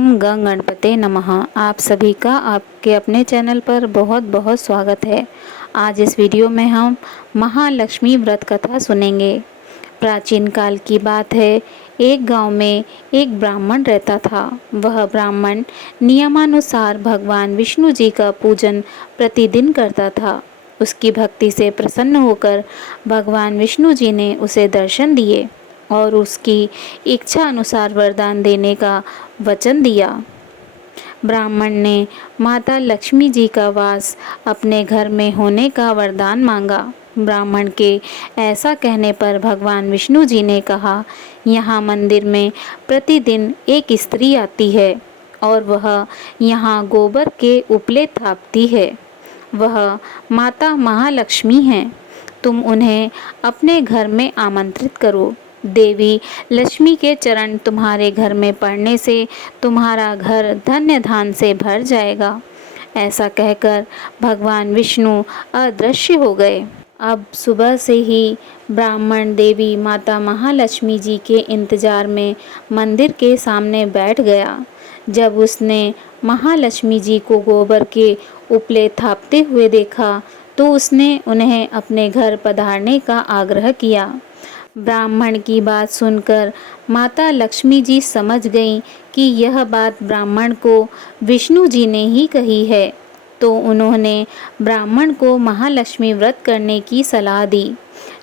ओम गं गणपते नमः। आप सभी का आपके अपने चैनल पर बहुत बहुत स्वागत है। आज इस वीडियो में हम महालक्ष्मी व्रत कथा सुनेंगे। प्राचीन काल की बात है। एक गांव में एक ब्राह्मण रहता था। वह ब्राह्मण नियमानुसार भगवान विष्णु जी का पूजन प्रतिदिन करता था। उसकी भक्ति से प्रसन्न होकर भगवान विष्णु जी ने उसे दर्शन दिए और उसकी इच्छा अनुसार वरदान देने का वचन दिया। ब्राह्मण ने माता लक्ष्मी जी का वास अपने घर में होने का वरदान मांगा। ब्राह्मण के ऐसा कहने पर भगवान विष्णु जी ने कहा, यहाँ मंदिर में प्रतिदिन एक स्त्री आती है और वह यहाँ गोबर के उपले थापती है। वह माता महालक्ष्मी हैं। तुम उन्हें अपने घर में आमंत्रित करो। देवी लक्ष्मी के चरण तुम्हारे घर में पड़ने से तुम्हारा घर धन्य धान से भर जाएगा। ऐसा कहकर भगवान विष्णु अदृश्य हो गए। अब सुबह से ही ब्राह्मण देवी माता महालक्ष्मी जी के इंतजार में मंदिर के सामने बैठ गया। जब उसने महालक्ष्मी जी को गोबर के उपले थापते हुए देखा तो उसने उन्हें अपने घर पधारने का आग्रह किया। ब्राह्मण की बात सुनकर माता लक्ष्मी जी समझ गईं कि यह बात ब्राह्मण को विष्णु जी ने ही कही है, तो उन्होंने ब्राह्मण को महालक्ष्मी व्रत करने की सलाह दी।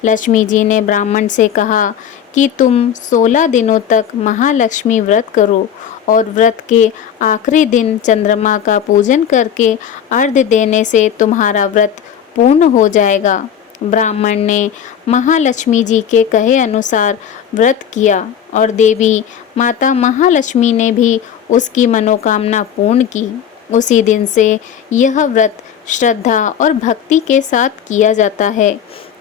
लक्ष्मी जी ने ब्राह्मण से कहा कि तुम 16 दिनों तक महालक्ष्मी व्रत करो और व्रत के आखिरी दिन चंद्रमा का पूजन करके अर्घ्य देने से तुम्हारा व्रत पूर्ण हो जाएगा। ब्राह्मण ने महालक्ष्मी जी के कहे अनुसार व्रत किया और देवी माता महालक्ष्मी ने भी उसकी मनोकामना पूर्ण की। उसी दिन से यह व्रत श्रद्धा और भक्ति के साथ किया जाता है।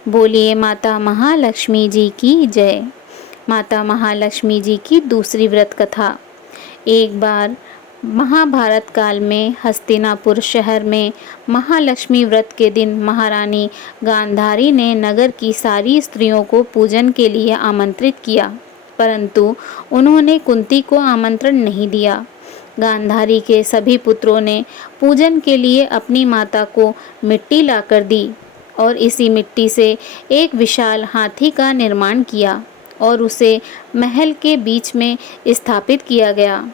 बोलिए माता महालक्ष्मी जी की जय। माता महालक्ष्मी जी की दूसरी व्रत कथा। एक बार महाभारत काल में हस्तिनापुर शहर में महालक्ष्मी व्रत के दिन महारानी गांधारी ने नगर की सारी स्त्रियों को पूजन के लिए आमंत्रित किया, परंतु उन्होंने कुंती को आमंत्रण नहीं दिया। गांधारी के सभी पुत्रों ने पूजन के लिए अपनी माता को मिट्टी लाकर दी और इसी मिट्टी से एक विशाल हाथी का निर्माण किया और उसे महल के बीच में स्थापित किया गया।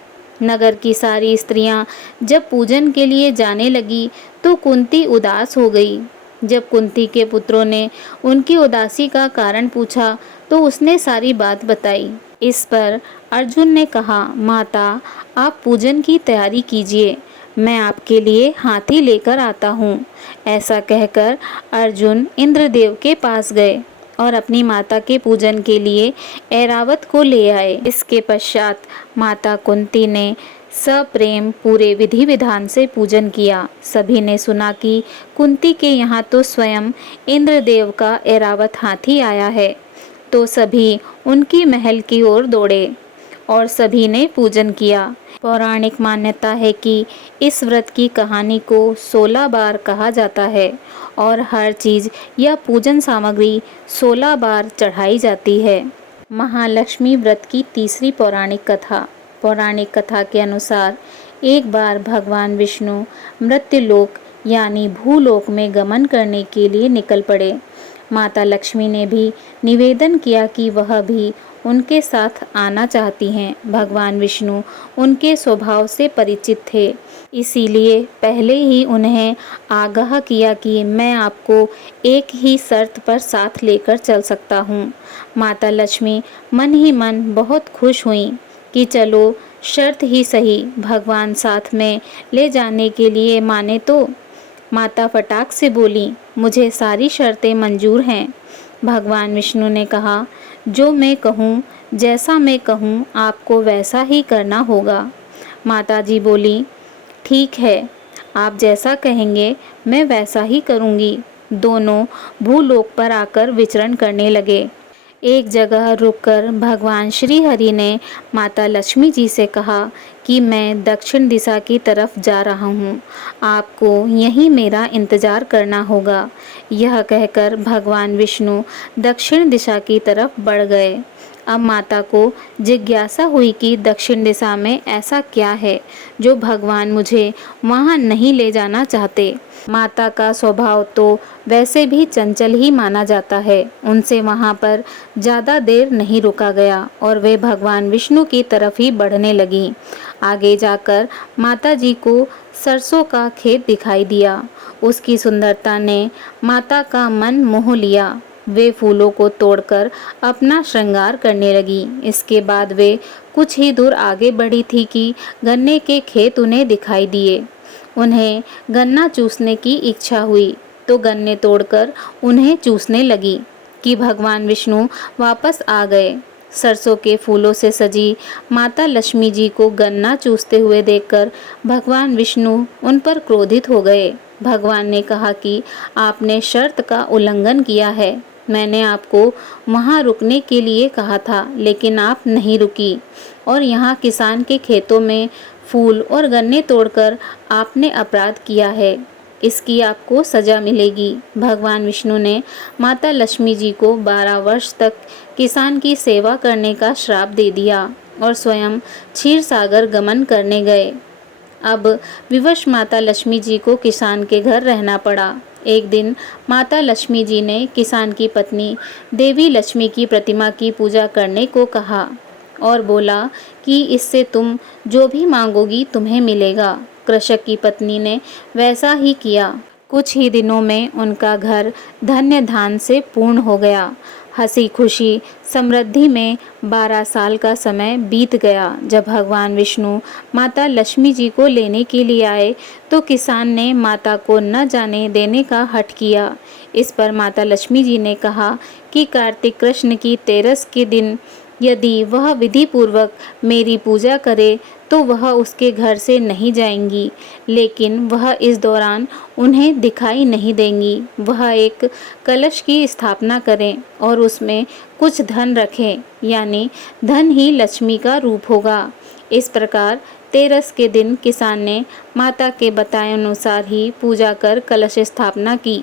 नगर की सारी स्त्रियां जब पूजन के लिए जाने लगी तो कुंती उदास हो गई। जब कुंती के पुत्रों ने उनकी उदासी का कारण पूछा तो उसने सारी बात बताई। इस पर अर्जुन ने कहा, माता आप पूजन की तैयारी कीजिए, मैं आपके लिए हाथी लेकर आता हूँ। ऐसा कहकर अर्जुन इंद्रदेव के पास गए और अपनी माता के पूजन के लिए ऐरावत को ले आए। इसके पश्चात माता कुंती ने सप्रेम पूरे विधि विधान से पूजन किया। सभी ने सुना कि कुंती के यहाँ तो स्वयं इंद्रदेव का ऐरावत हाथी आया है, तो सभी उनकी महल की ओर दौड़े और सभी ने पूजन किया। पौराणिक मान्यता है कि इस व्रत की कहानी को 16 बार कहा जाता है और हर चीज़ या पूजन सामग्री 16 बार चढ़ाई जाती है। महालक्ष्मी व्रत की तीसरी पौराणिक कथा। पौराणिक कथा के अनुसार एक बार भगवान विष्णु मृत्युलोक यानी भूलोक में गमन करने के लिए निकल पड़े। माता लक्ष्मी ने भी निवेदन किया कि वह भी उनके साथ आना चाहती हैं। भगवान विष्णु उनके स्वभाव से परिचित थे, इसीलिए पहले ही उन्हें आगाह किया कि मैं आपको एक ही शर्त पर साथ लेकर चल सकता हूँ। माता लक्ष्मी मन ही मन बहुत खुश हुईं कि चलो शर्त ही सही, भगवान साथ में ले जाने के लिए माने तो। माता फटाक से बोली, मुझे सारी शर्तें मंजूर हैं। भगवान विष्णु ने कहा, जो मैं कहूँ, जैसा मैं कहूँ आपको वैसा ही करना होगा। माताजी बोली, ठीक है, आप जैसा कहेंगे मैं वैसा ही करूँगी। दोनों भूलोक पर आकर विचरण करने लगे। एक जगह रुककर भगवान श्री हरि ने माता लक्ष्मी जी से कहा कि मैं दक्षिण दिशा की तरफ जा रहा हूँ, आपको यहीं मेरा इंतज़ार करना होगा। यह कहकर भगवान विष्णु दक्षिण दिशा की तरफ बढ़ गए। अब माता को जिज्ञासा हुई कि दक्षिण दिशा में ऐसा क्या है जो भगवान मुझे वहाँ नहीं ले जाना चाहते। माता का स्वभाव तो वैसे भी चंचल ही माना जाता है। उनसे वहाँ पर ज़्यादा देर नहीं रुका गया और वे भगवान विष्णु की तरफ ही बढ़ने लगीं। आगे जाकर माता जी को सरसों का खेत दिखाई दिया। उसकी सुंदरता ने माता का मन मोह लिया। वे फूलों को तोड़कर अपना श्रृंगार करने लगी। इसके बाद वे कुछ ही दूर आगे बढ़ी थी कि गन्ने के खेत उन्हें दिखाई दिए। उन्हें गन्ना चूसने की इच्छा हुई तो गन्ने तोड़कर उन्हें चूसने लगी कि भगवान विष्णु वापस आ गए। सरसों के फूलों से सजी माता लक्ष्मी जी को गन्ना चूसते हुए देखकर भगवान विष्णु उन पर क्रोधित हो गए। भगवान ने कहा कि आपने शर्त का उल्लंघन किया है। मैंने आपको वहाँ रुकने के लिए कहा था, लेकिन आप नहीं रुकी और यहाँ किसान के खेतों में फूल और गन्ने तोड़कर आपने अपराध किया है। इसकी आपको सजा मिलेगी। भगवान विष्णु ने माता लक्ष्मी जी को 12 वर्ष तक किसान की सेवा करने का श्राप दे दिया और स्वयं क्षीर सागर गमन करने गए। अब विवश माता लक्ष्मी जी को किसान के घर रहना पड़ा। एक दिन माता लक्ष्मी जी ने किसान की पत्नी देवी लक्ष्मी की प्रतिमा की पूजा करने को कहा और बोला कि इससे तुम जो भी मांगोगी तुम्हें मिलेगा। कृषक की पत्नी ने वैसा ही किया। कुछ ही दिनों में उनका घर धन्य धान से पूर्ण हो गया। हंसी खुशी समृद्धि में 12 साल का समय बीत गया। जब भगवान विष्णु माता लक्ष्मी जी को लेने के लिए आए तो किसान ने माता को न जाने देने का हठ किया। इस पर माता लक्ष्मी जी ने कहा कि कार्तिक कृष्ण की तेरस के दिन यदि वह विधि पूर्वक मेरी पूजा करे तो वह उसके घर से नहीं जाएंगी, लेकिन वह इस दौरान उन्हें दिखाई नहीं देंगी। वह एक कलश की स्थापना करें और उसमें कुछ धन रखें, यानी धन ही लक्ष्मी का रूप होगा। इस प्रकार तेरस के दिन किसान ने माता के बताए अनुसार ही पूजा कर कलश स्थापना की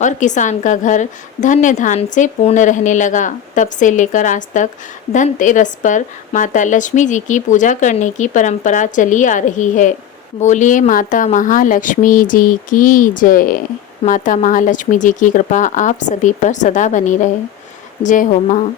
और किसान का घर धन्य धान से पूर्ण रहने लगा। तब से लेकर आज तक धनतेरस पर माता लक्ष्मी जी की पूजा करने की परंपरा चली आ रही है। बोलिए माता महालक्ष्मी जी की जय। माता महालक्ष्मी जी की कृपा आप सभी पर सदा बनी रहे। जय हो माँ।